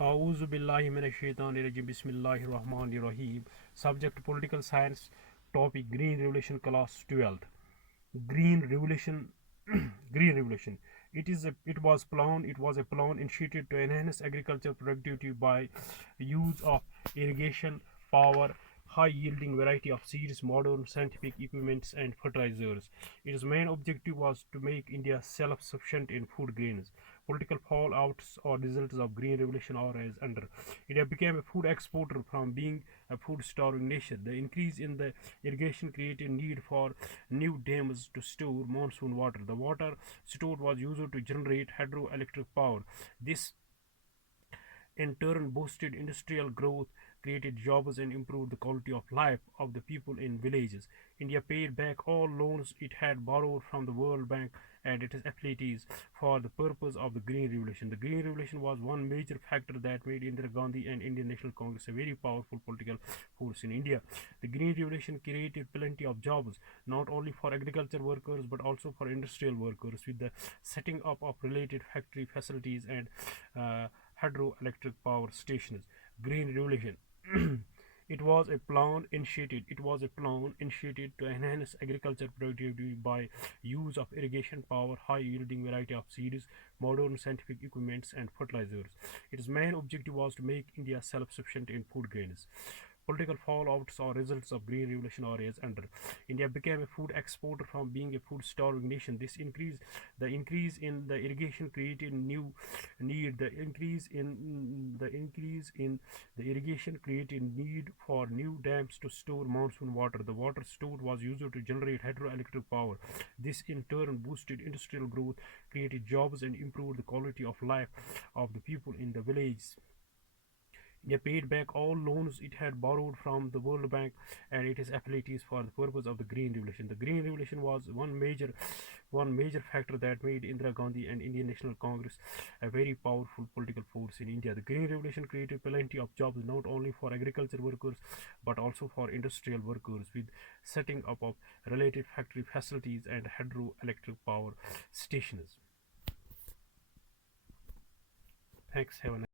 A'udhu billahi minash shaitanir rajim. Bismillahir Rahmanir Rahim. Subject political science. Topic Green Revolution, class 12th. Green Revolution. Green Revolution. It was a plan initiated to enhance agricultural productivity by use of irrigation, power, high yielding variety of seeds, modern scientific equipments, and fertilizers. Its main objective was to make India self sufficient in food grains. Political fallouts or results of Green Revolution are as under. India became a food exporter from being a food starving nation. The increase in the irrigation created need for new dams to store monsoon water. The water stored was used to generate hydroelectric power. This in turn boosted industrial growth, created jobs, and improved the quality of life of the people in villages. India paid back all loans it had borrowed from the World Bank and its affiliates for the purpose of the Green Revolution. The Green Revolution was one major factor that made Indira Gandhi and Indian National Congress a very powerful political force in India. The Green Revolution created plenty of jobs, not only for agriculture workers but also for industrial workers, with the setting up of related factory facilities and hydroelectric power stations. Green Revolution. It was a plan initiated to enhance agriculture productivity by use of irrigation power, high yielding variety of seeds, modern scientific equipments, and fertilizers. Its main objective was to make India self sufficient in food grains. Political fallouts or results of Green Revolution are as under. India became a food exporter from being a food starving nation. The increase in the irrigation created new need. The irrigation created need for new dams to store monsoon water. The water stored was used to generate hydroelectric power. This in turn boosted industrial growth, created jobs, and improved the quality of life of the people in the villages. India paid back all loans it had borrowed from the World Bank and its affiliates for the purpose of the Green Revolution. The Green Revolution was one major factor that made Indira Gandhi and Indian National Congress a very powerful political force in India. The Green Revolution created plenty of jobs not only for agriculture workers but also for industrial workers, with setting up of related factory facilities and hydroelectric power stations. Thanks. Have a nice